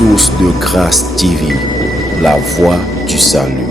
Source de Grâce TV, la voix du salut.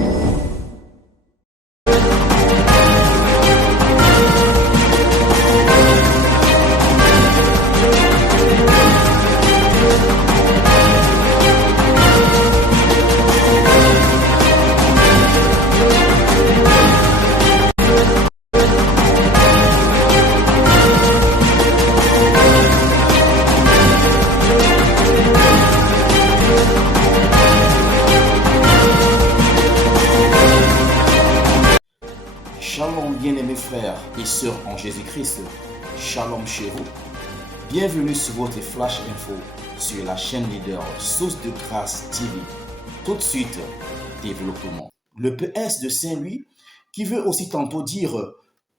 Shalom bien-aimés frères et sœurs en Jésus-Christ, Shalom chez vous. Bienvenue sur votre Flash Info sur la chaîne leader Source de Grâce TV. Tout de suite, développement. Le PS de Saint-Louis, qui veut aussi tantôt dire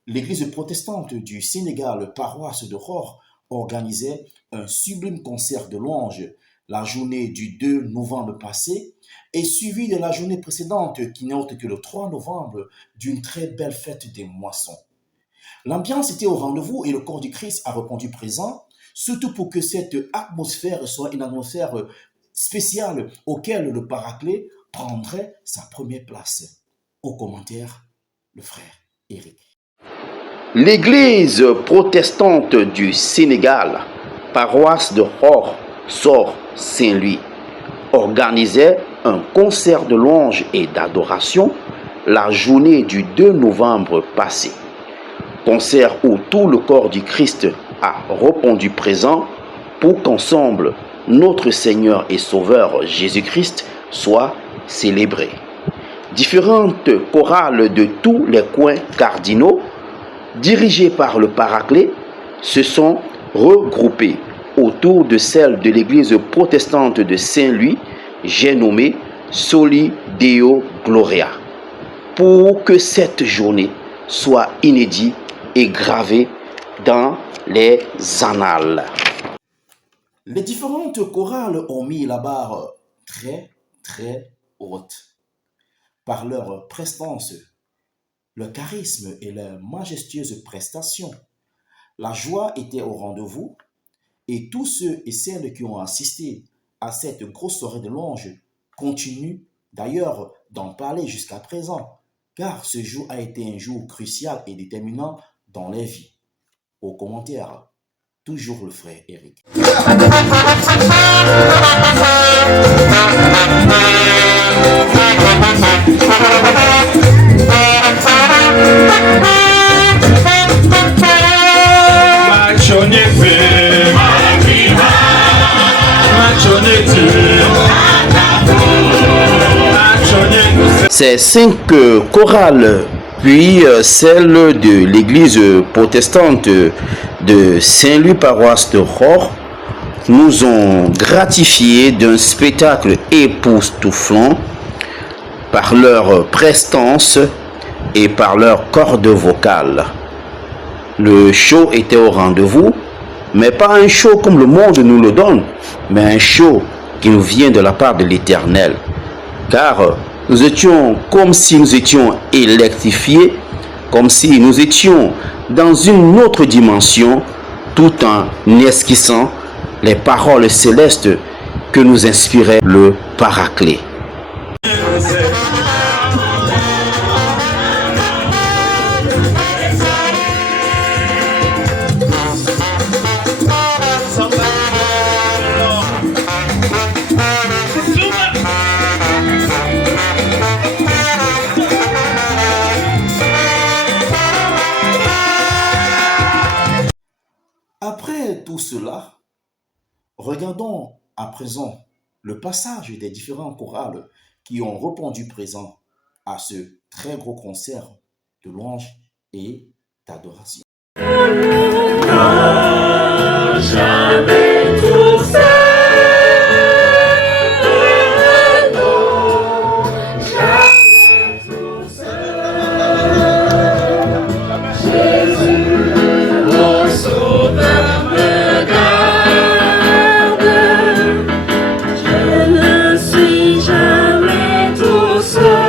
l'église protestante du Sénégal, paroisse de Rohr, organisait un sublime concert de louanges la journée du 2 novembre passé et suivi de la journée précédente qui n'est autre que le 3 novembre d'une très belle fête des moissons. L'ambiance était au rendez-vous et le corps du Christ a répondu présent, surtout pour que cette atmosphère soit une atmosphère spéciale auquel le Paraclet prendrait sa première place. Au commentaire, le frère Eric. L'église protestante du Sénégal, paroisse de Rohr, Saint-Louis, organisait un concert de louanges et d'adoration la journée du 2 novembre passé. Concert où tout le corps du Christ a répondu présent pour qu'ensemble notre Seigneur et Sauveur Jésus-Christ soit célébré. Différentes chorales de tous les coins cardinaux, dirigées par le Paraclet, se sont regroupées autour de celle de l'église protestante de Saint-Louis, j'ai nommé Soli Deo Gloria, pour que cette journée soit inédite et gravée dans les annales. Les différentes chorales ont mis la barre très haute par leur prestance, leur charisme et leur majestueuse prestation. La joie était au rendez-vous et tous ceux et celles qui ont assisté à cette grosse soirée de louanges continuent d'ailleurs d'en parler jusqu'à présent, car ce jour a été un jour crucial et déterminant dans les vies. Au commentaire, toujours le frère Eric. Ces 5 chorales, puis celle de l'église protestante de Saint-Louis, paroisse de Rohr, nous ont gratifiés d'un spectacle époustouflant par leur prestance et par leur corde vocale. Le show était au rendez-vous, mais pas un show comme le monde nous le donne, mais un show qui nous vient de la part de l'Éternel. Car nous étions comme si nous étions électrifiés, comme si nous étions dans une autre dimension, tout en esquissant les paroles célestes que nous inspirait le Paraclet. Après tout cela, regardons à présent le passage des différents chorales qui ont répondu présent à ce très gros concert de louanges et d'adoration. Jamais tout seul. Tout seul.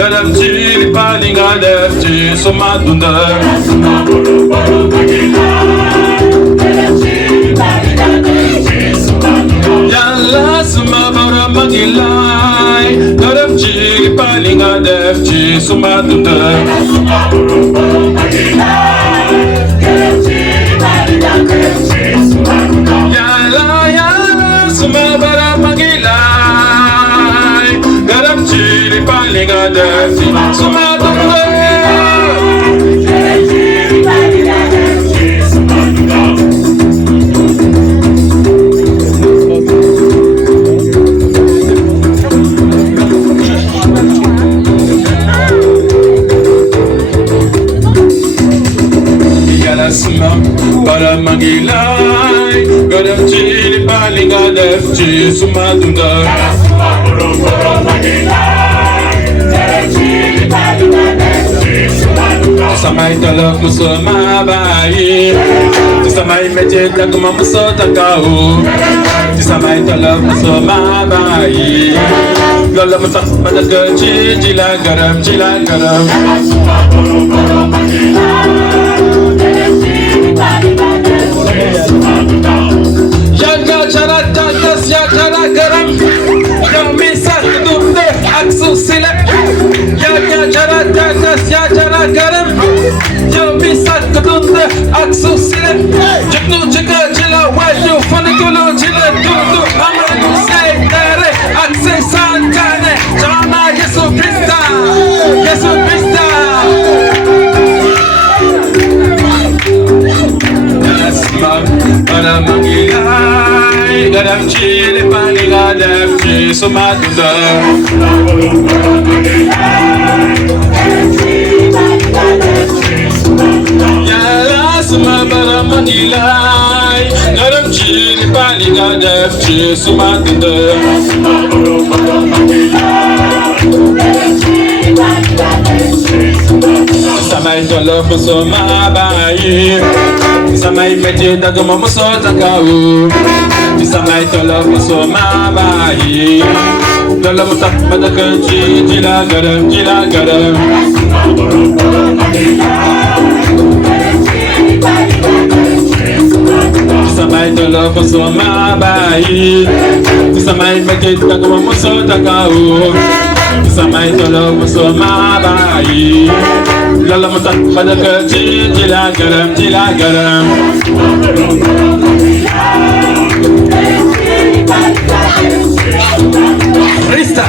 Garam chili palinga defchi sumadunda. Yalla sumabara magilai. Garam chili palinga defchi sumadunda. Yalla sumabara magilai. Garam chili palinga defchi sumadunda. Para magilai, garam chili palinga defchi sumadunda. Samai talak musoma bai, samai mejeta kuma musota kau. Samai talak musoma bai, gala musak pada kecil jila garam. Jaga cara tatas ya cara garam, yang misah tudde aksu silap. Jaga cara tatas ya cara garam, yang misah tudde aksu silap. Jeknu jeka jela waju fanikulo jela tutu amanu say tere akse santane jana Yesu Krista. Para magilai, garam chili palinga defchi sumadunda. Yalla sumabara magilai, garam chili palinga defchi sumadunda. Samai tolo musoma bai, samai meti dagama musota kau. Samai tolo musoma bai, dalam mutak pada kecil jila garam. Samai tolo musoma bai, samai meti dagama musota kau. Samai tolo musoma bai, dalam mutak pada kecil jila garam. Krista.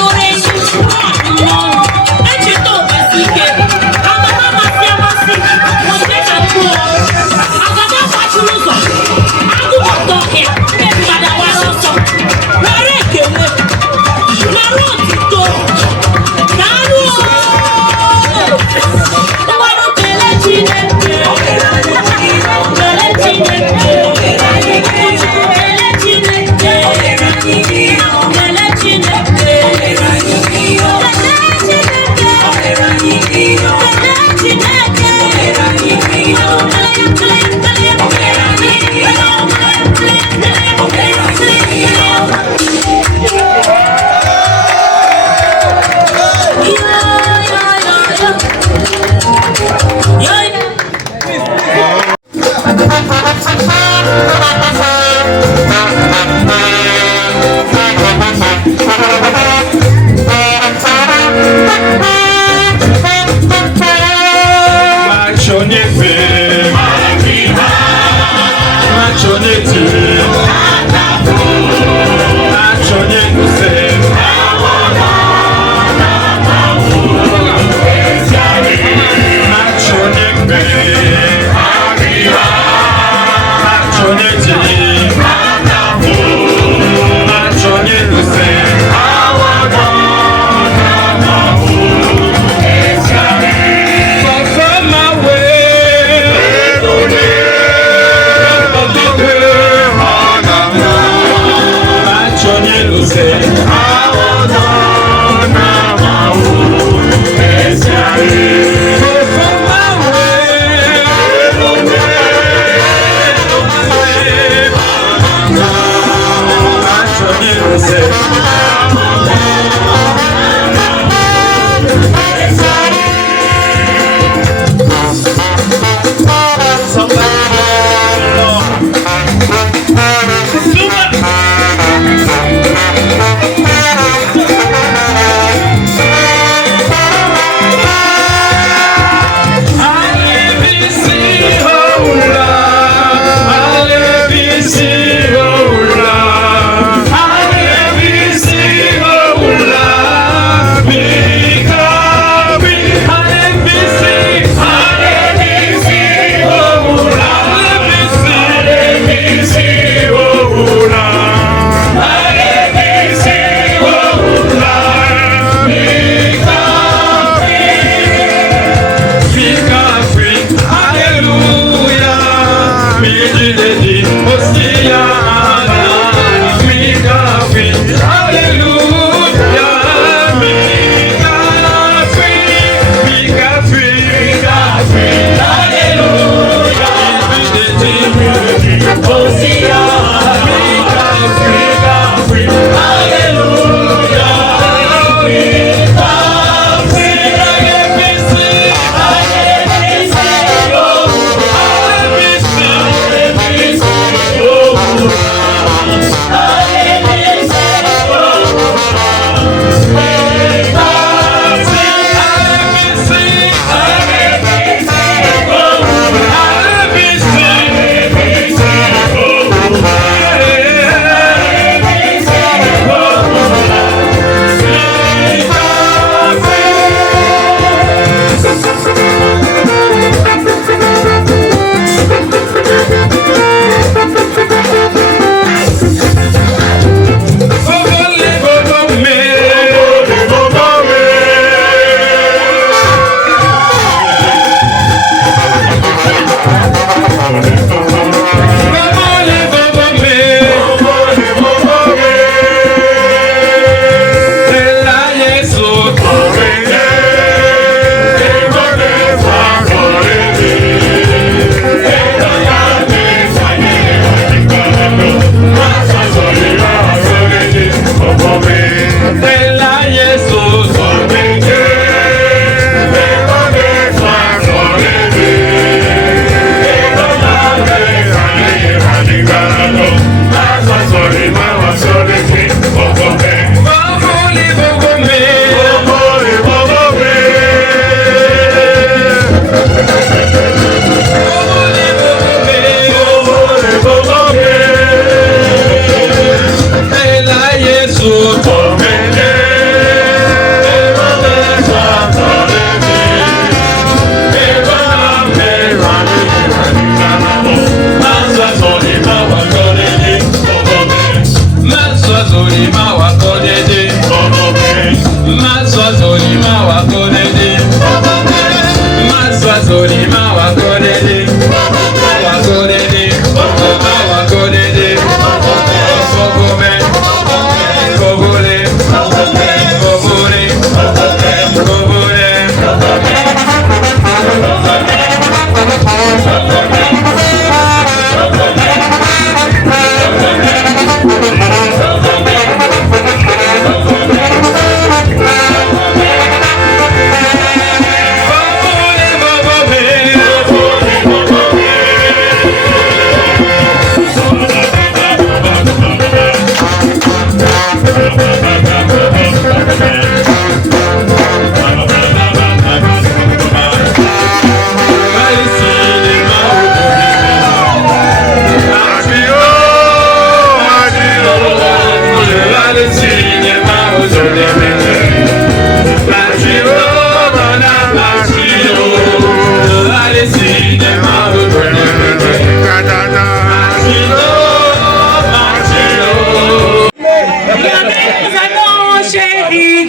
Olórí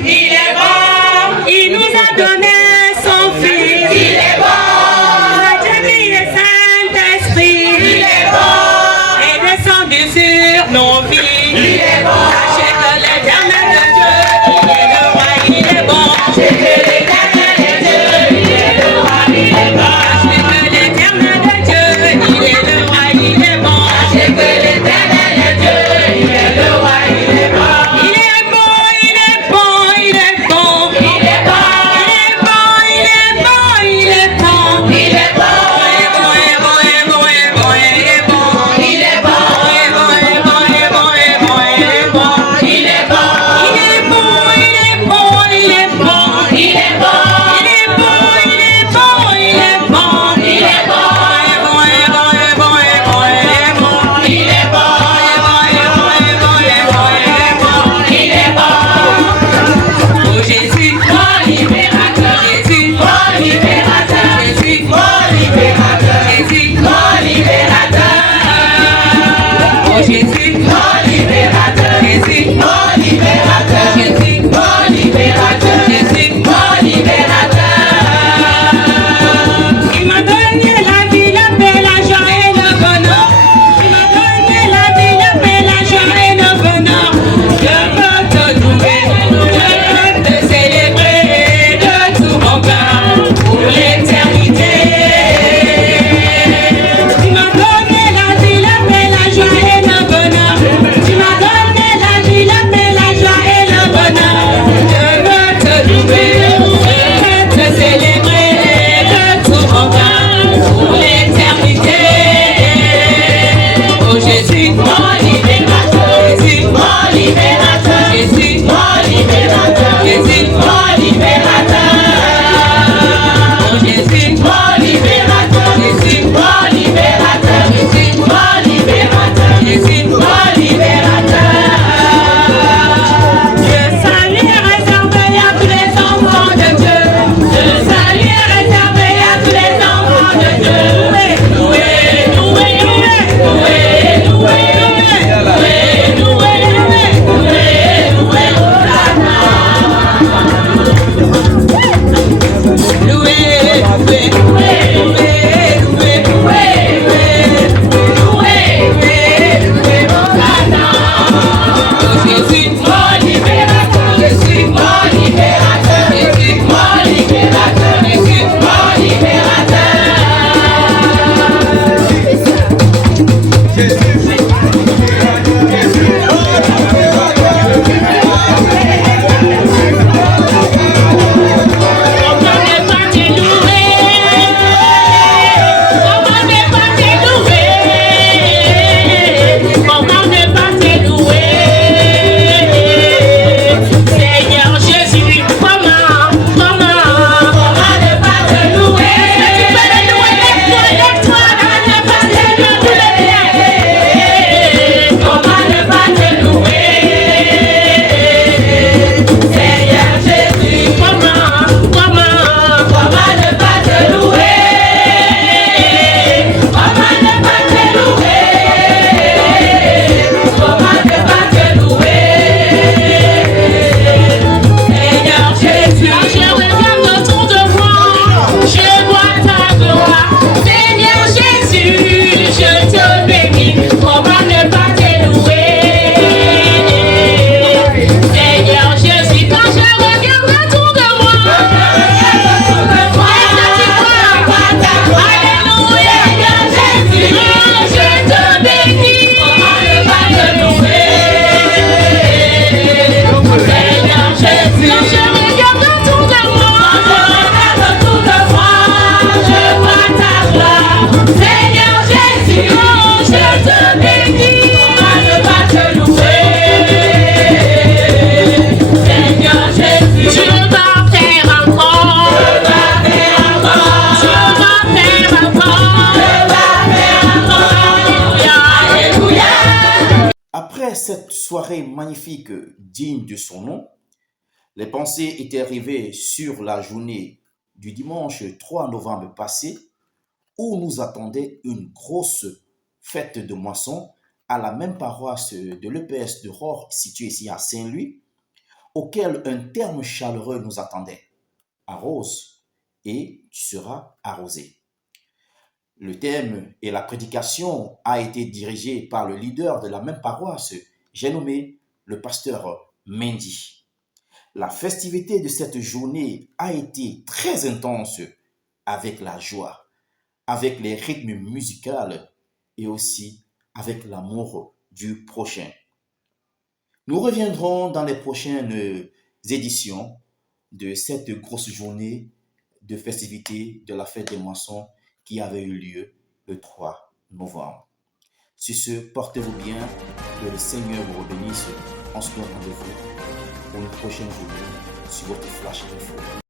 il est bon. Il nous a donné son Fils. Il est bon. Dieu qui est Saint-Esprit. Il est bon. Et descendu sur nos vies. Il est bon. Sachez que l'Éternel de Dieu, il est le roi, il est bon. Sachez que l'Éternel de Dieu, il est le roi, il est bon. Sachez que l'Éternel de Dieu, il est le roi, il est bon. Sachez que l'Éternel de Dieu, il est le roi, il est bon. Il est bon, il est bon, il est bon. Il est bon, il est bon, il est bon, il est bon. Il est bon, il est bon, il est bon, il est bon. Il est bon, il est bon, il est bon, il est bon, il est bon, il est bon. Il est bon, il est bon, il est bon, il est bon. Il est bon, il est bon, il est bon, il est bon. Il est bon, il est bon, il est bon, il est bon, il est bon, il est bon. Il est bon, il est bon, oh Jésus, mon libérateur. Jésus, mon libérateur. Jésus, mon libérateur. Jésus, mon libérateur. Oh Jésus, mon libérateur. Jésus, mon libérateur. Jésus, mon libérateur. Jésus, mon libérateur. Il m'a donné la vie, la paix, la joie et le bonheur. Il m'a donné la vie, la paix, la joie et le bonheur. Je veux te louer, je veux te célébrer de tout mon cœur pour l'éternité. Tu m'as donné la vie, la paix, la joie et le bonheur. Tu m'as donné la vie, la paix, la joie et le bonheur. Je veux te louer, je veux te célébrer de tout mon cœur pour l'éternité. Oh Jésus, mon libérateur. Jésus, mon libérateur. Jésus, mon libérateur. Jésus, mon libérateur. Oh Jésus, mon libérateur. Jésus, mon libérateur. Jésus, mon libérateur. Jésus, mon libérateur. Je salue et réservé à tous les enfants de Dieu. Je salue et réservé à tous les enfants de Dieu. Loué, loué, loué, loué, loué, loué, loué, loué, loué, loué, loué, Hosanna. Loué, loué, loué, loué, loué, loué, loué, Hosanna. Oh Jésus, mon libérateur. Jésus, mon libérateur. Jésus, mon libérateur. Jésus, mon libérateur. Comment ne pas te louer? Comment ne pas te louer? Comment ne pas te louer? Seigneur Jésus, comment ne pas te louer? Est-ce que tu peux le louer? Lève-toi, ne pas te louer tous les biens. Comment ne pas te louer? Seigneur Jésus, comment ne pas te louer? Comment ne pas te louer? Comment ne pas te louer? Seigneur Jésus, je regarde autour de moi, je vois ta gloire. Seigneur Jésus, je te bénis. Comment ne pas te louer? Seigneur Jésus, quand je regarde autour de moi, alléluia, Jésus, je te bénis. Comment ne pas te louer? Seigneur Jésus, quand je regarde autour de moi, je vois ta gloire. Seigneur Jésus, je te bénis. Comment ne pas te louer? Seigneur Jésus, je vais faire encore. Je vais faire encore. Je vais faire encore. Je vais faire encore. Alléluia, alléluia. Après cette soirée magnifique digne de son nom, les pensées étaient arrivées sur la journée du dimanche 3 novembre passé, où nous attendait une grosse fête de moisson à la même paroisse de l'EPS de Rohr, située ici à Saint-Louis, auquel un terme chaleureux nous attendait. Arrose et tu seras arrosé. Le thème et la prédication a été dirigé par le leader de la même paroisse, j'ai nommé le pasteur Mendy. La festivité de cette journée a été très intense avec la joie, avec les rythmes musicaux et aussi avec l'amour du prochain. Nous reviendrons dans les prochaines éditions de cette grosse journée de festivité de la fête des moissons qui avait eu lieu le 3 novembre. Sur ce, portez-vous bien, que le Seigneur vous bénisse. On se donne rendez-vous pour une prochaine journée sur votre Flash Info.